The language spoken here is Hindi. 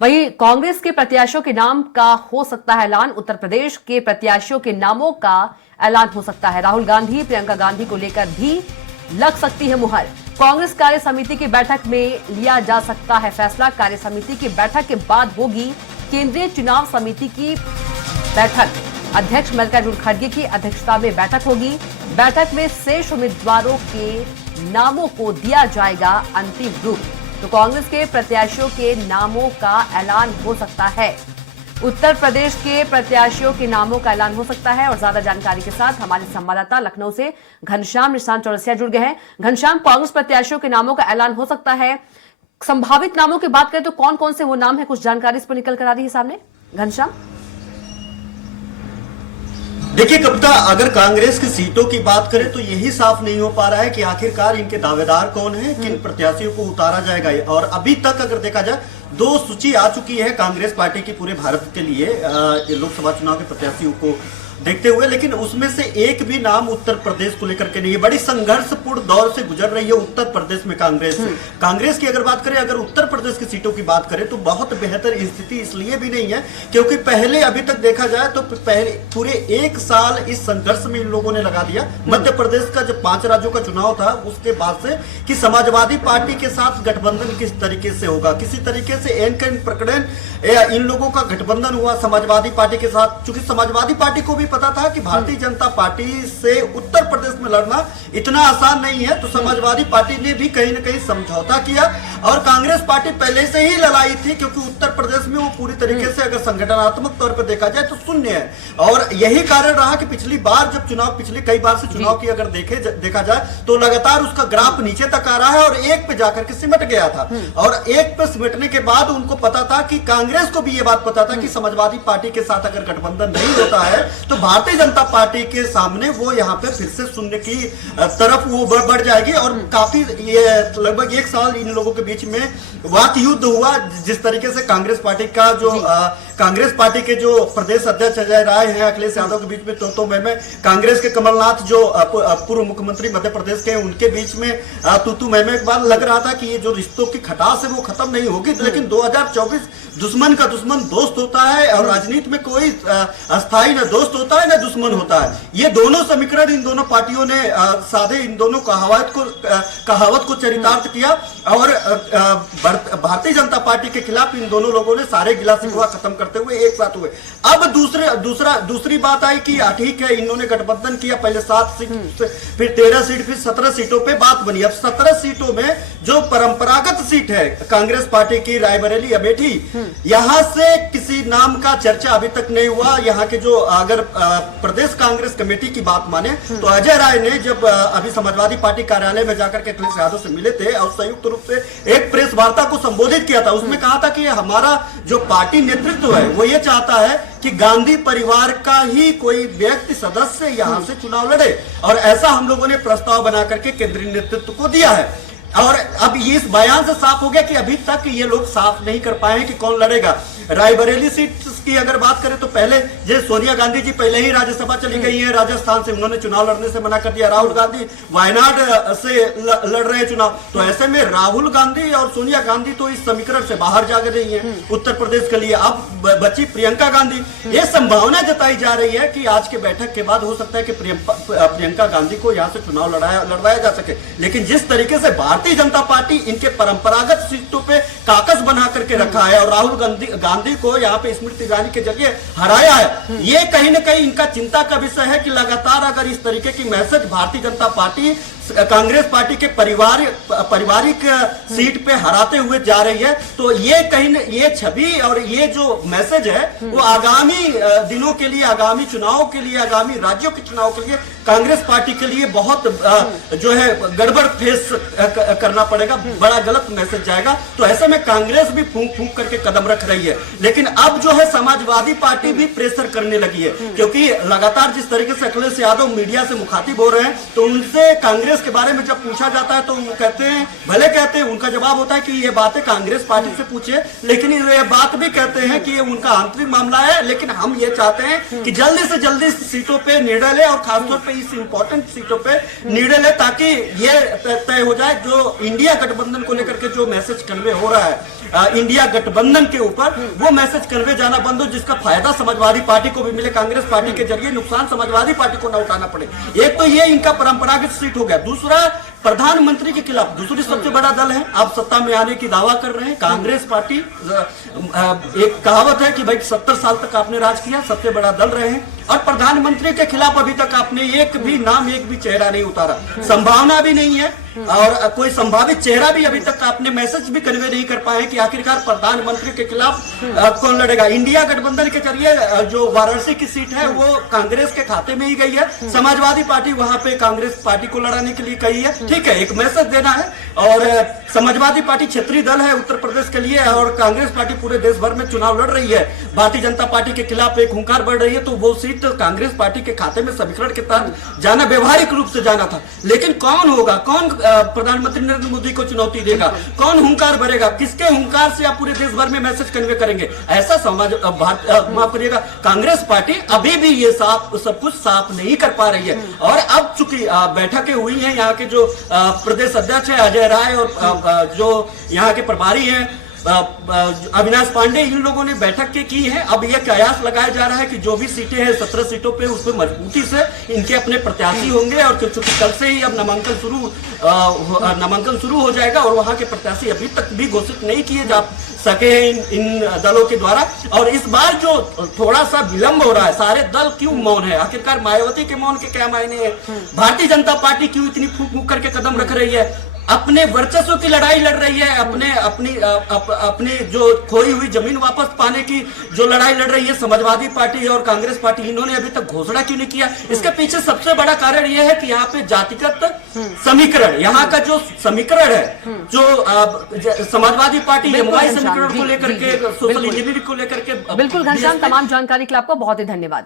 वहीं कांग्रेस के प्रत्याशियों के नाम का हो सकता है ऐलान। उत्तर प्रदेश के प्रत्याशियों के नामों का ऐलान हो सकता है। राहुल गांधी, प्रियंका गांधी को लेकर भी लग सकती है मुहर। कांग्रेस कार्य समिति की बैठक में लिया जा सकता है फैसला। कार्य समिति की बैठक के बाद होगी केंद्रीय चुनाव समिति की बैठक। अध्यक्ष मल्लिकार्जुन खड़गे की अध्यक्षता में बैठक होगी। बैठक में शेष उम्मीदवारों के नामों को दिया जाएगा अंतिम रूप। तो कांग्रेस के प्रत्याशियों के नामों का ऐलान हो सकता है। उत्तर प्रदेश के प्रत्याशियों के नामों का ऐलान हो सकता है। और ज्यादा जानकारी के साथ हमारे संवाददाता लखनऊ से घनश्याम निशांत चौरसिया जुड़ गए हैं। घनश्याम, कांग्रेस प्रत्याशियों के नामों का ऐलान हो सकता है। संभावित नामों की बात करें तो कौन कौन से वो नाम है, कुछ जानकारी इस पर निकल कर आ रही है सामने? घनश्याम, देखिए कविता, अगर कांग्रेस की सीटों की बात करें तो यही साफ नहीं हो पा रहा है कि आखिरकार इनके दावेदार कौन है, किन प्रत्याशियों को उतारा जाएगा। और अभी तक अगर देखा जाए 2 सूची आ चुकी है कांग्रेस पार्टी की पूरे भारत के लिए लोकसभा चुनाव के प्रत्याशियों को देखते हुए, लेकिन उसमें से एक भी नाम उत्तर प्रदेश को लेकर के नहीं है। बड़ी संघर्षपूर्ण दौर से गुजर रही है उत्तर प्रदेश में कांग्रेस की अगर बात करें, अगर उत्तर प्रदेश की सीटों की बात करें तो बहुत बेहतर स्थिति इसलिए भी नहीं है क्योंकि पहले अभी तक देखा जाए तो पहले पूरे 1 साल इस संघर्ष में इन लोगों ने लगा दिया। मध्य प्रदेश का जब 5 राज्यों का चुनाव था उसके बाद से कि समाजवादी पार्टी के साथ गठबंधन किस तरीके से होगा, किसी तरीके से एन प्रकरण इन लोगों का गठबंधन हुआ समाजवादी पार्टी के साथ। चूंकि समाजवादी पार्टी को भी पता था कि भारतीय जनता पार्टी से उत्तर प्रदेश में लड़ना इतना आसान नहीं है, तो समाजवादी पार्टी ने भी कहीं ना कहीं समझौता किया। और कांग्रेस पार्टी पहले से ही लड़ाई थी क्योंकि उत्तर प्रदेश में वो पूरी तरीके से अगर संगठनात्मक तौर पर देखा जाए तो शून्य है। और यही कारण रहा कि पिछली बार जब चुनाव, पिछले कई बार से चुनाव की अगर देखा जाए तो लगातार उसका ग्राफ नीचे तक आ रहा है और 1 पे जाकर के सिमट गया था। और 1 पे सिमटने के बाद उनको पता था कि कांग्रेस को भी ये बात पता था कि समाजवादी पार्टी के साथ अगर गठबंधन नहीं होता है तो भारतीय जनता पार्टी के सामने वो यहाँ पे फिर से शून्य की तरफ वो बढ़ जाएगी। और काफी ये लगभग 1 साल इन लोगों के बीच में वाक युद्ध हुआ। जिस तरीके से कांग्रेस पार्टी का जो कांग्रेस पार्टी के जो प्रदेश अध्यक्ष अजय राय हैं अखिलेश यादव के बीच में तो में कांग्रेस के कमलनाथ जो पूर्व मुख्यमंत्री मध्य प्रदेश के, उनके बीच में तू में एक बार लग रहा था कि ये जो रिश्तों की खटास है वो खत्म नहीं होगी। लेकिन 2024 दुश्मन का दुश्मन दोस्त होता है और राजनीति में कोई अस्थाई न दोस्त होता है न दुश्मन होता है। ये दोनों समीकरण इन दोनों पार्टियों ने साधे, इन दोनों कहावत को चरितार्थ किया और भारतीय जनता पार्टी के खिलाफ इन दोनों लोगों ने सारे गिला शिकवा खत्म करते हुए एक साथ हुए। अब दूसरी बात आई कि ठीक है, इन्होंने गठबंधन किया, पहले 7 सीट, फिर 13 सीट, फिर 17 सीटों पे बात बनी। अब 17 सीटों में जो परंपरागत सीट है कांग्रेस पार्टी की, रायबरेली, अमेठी, यहां से किसी नाम का चर्चा अभी तक नहीं हुआ। यहाँ के जो अगर प्रदेश कांग्रेस कमेटी की बात माने तो अजय राय ने जब अभी समाजवादी पार्टी कार्यालय में जाकर के अखिलेश यादव से मिले थे और संयुक्त रूप से एक प्रेस वार्ता को संबोधित किया था, उसमें कहा था कि हमारा जो पार्टी नेतृत्व है वो ये चाहता है कि गांधी परिवार का ही कोई व्यक्ति सदस्य यहां से चुनाव लड़े। और ऐसा हम लोगों ने प्रस्ताव बना करके केंद्रीय नेतृत्व को दिया है। और अब ये इस बयान से साफ हो गया कि अभी तक ये लोग साफ नहीं कर पाए कि कौन लड़ेगा। रायबरेली सीट की अगर बात करें तो पहले जैसे सोनिया गांधी जी पहले ही राज्यसभा चली गई है राजस्थान से, उन्होंने चुनाव लड़ने से मना कर दिया। राहुल गांधी वायनाड से लड़ रहे हैं चुनाव। तो ऐसे में राहुल गांधी और सोनिया गांधी तो इस समीकरण से बाहर जा रही है उत्तर प्रदेश के लिए। अब बची प्रियंका गांधी। ये संभावना जताई जा रही है कि आज के बैठक के बाद हो सकता है कि प्रियंका गांधी को यहाँ से चुनाव लड़वाया जा सके। लेकिन जिस तरीके से भारतीय जनता पार्टी इनके परंपरागत सीटों पे काकस बना करके रखा है और राहुल गांधी को यहाँ पे स्मृति ईरानी के जरिए हराया है, ये कहीं ना कहीं इनका चिंता का विषय है कि लगातार अगर इस तरीके की message Bharatiya Janata party Congress party के पारिवारिक सीट पे हराते हुए जा रही है तो ये कहीं ये छवि और ये जो मैसेज है वो आगामी दिनों के लिए, आगामी चुनाव के लिए, आगामी राज्यों के चुनाव के लिए कांग्रेस पार्टी के लिए बहुत जो है गड़बड़ फेस करना पड़ेगा, बड़ा गलत मैसेज जाएगा। तो ऐसे में कांग्रेस भी फूंक फूंक करके कदम रख रही है। लेकिन अब जो है समाजवादी पार्टी भी प्रेशर करने लगी है क्योंकि लगातार जिस तरीके से अखिलेश यादव मीडिया से मुखातिब हो रहे हैं तो उनसे कांग्रेस कांग्रेस के बारे में जब पूछा जाता है तो वो कहते हैं, भले कहते हैं, उनका जवाब होता है कि ये बातें कांग्रेस पार्टी से पूछे, लेकिन ये बात भी कहते हैं कि ये उनका आंतरिक मामला है, लेकिन हम ये चाहते हैं कि जल्दी से जल्दी सीटों पे निर्णय ले और खासतौर पे इस इंपॉर्टेंट सीटों पे निर्णय ले, ताकि ये तय हो जाए जो इंडिया गठबंधन को लेकर के जो मैसेज कन्वे हो रहा है इंडिया गठबंधन के ऊपर, वो मैसेज कन्वे जाना बंद हो, जिसका फायदा समाजवादी पार्टी को भी मिले, कांग्रेस पार्टी के जरिए नुकसान समाजवादी पार्टी को न उठाना पड़े। एक तो ये इनका परंपरागत सीट हो गया। दूसरा, प्रधानमंत्री के खिलाफ दूसरी सबसे बड़ा दल है, आप सत्ता में आने की दावा कर रहे हैं कांग्रेस पार्टी। एक कहावत है कि भाई 70 साल तक आपने राज किया, सबसे बड़ा दल रहे हैं, और प्रधानमंत्री के खिलाफ अभी तक आपने एक भी नाम, एक भी चेहरा नहीं उतारा, संभावना भी नहीं है, और कोई संभावित चेहरा भी अभी तक आपने मैसेज भी कन्वे नहीं कर पाए कि आखिरकार प्रधानमंत्री के खिलाफ कौन लड़ेगा। इंडिया गठबंधन के जरिए जो वाराणसी की सीट है वो कांग्रेस के खाते में ही गई है, समाजवादी पार्टी वहां पे कांग्रेस पार्टी को लड़ाने के लिए कही है। ठीक है, एक मैसेज देना है, और समाजवादी पार्टी क्षेत्रीय दल है उत्तर प्रदेश के लिए, और कांग्रेस पार्टी पूरे देश भर में चुनाव लड़ रही है, भारतीय जनता पार्टी के खिलाफ एक हुंकार बढ़ रही है, तो वो सीट कांग्रेस पार्टी के खाते में समीकरण के तहत जाना व्यवहारिक रूप से जाना था। लेकिन कौन होगा, कौन प्रधानमंत्री नरेंद्र मोदी को चुनौती देगा, कौन हुंकार भरेगा, किसके हुंकार से आप पूरे देश भर में मैसेज कन्वे करेंगे, ऐसा समाज माफ करिएगा कांग्रेस पार्टी अभी भी ये सब कुछ साफ नहीं कर पा रही है। और अब चूंकि बैठकें हुई हैं, यहाँ के जो प्रदेश अध्यक्ष है अजय राय और जो यहाँ के प्रभारी हैं अविनाश पांडे, इन लोगों ने बैठक के की है। अब यह कयास लगाया जा रहा है कि जो भी सीटें हैं 17 सीटों पे, उसमें मजबूती से इनके अपने प्रत्याशी होंगे, और क्योंकि कल से ही अब नामांकन शुरू हो जाएगा, और वहां के प्रत्याशी अभी तक भी घोषित नहीं किए जा सके हैं इन दलों के द्वारा। और इस बार जो थोड़ा सा विलंब हो रहा है, सारे दल क्यों मौन है, आखिरकार मायावती के मौन के क्या मायने हैं, भारतीय जनता पार्टी क्यों इतनी फूक फूक करके कदम रख रही है, अपने वर्चस्व की लड़ाई लड़ रही है, अपनी जो खोई हुई जमीन वापस पाने की जो लड़ाई लड़ रही है समाजवादी पार्टी और कांग्रेस पार्टी, इन्होंने अभी तक घोषणा क्यों नहीं किया। इसके पीछे सबसे बड़ा कारण यह है कि यहाँ पे जातिगत समीकरण, यहाँ का जो समीकरण है, जो समाजवादी पार्टी एमवाई समीकरण को लेकर के, सोशल इंजीनियरिंग को लेकर के। बिल्कुल घनश्याम, तमाम जानकारी के लिए आपको बहुत ही धन्यवाद।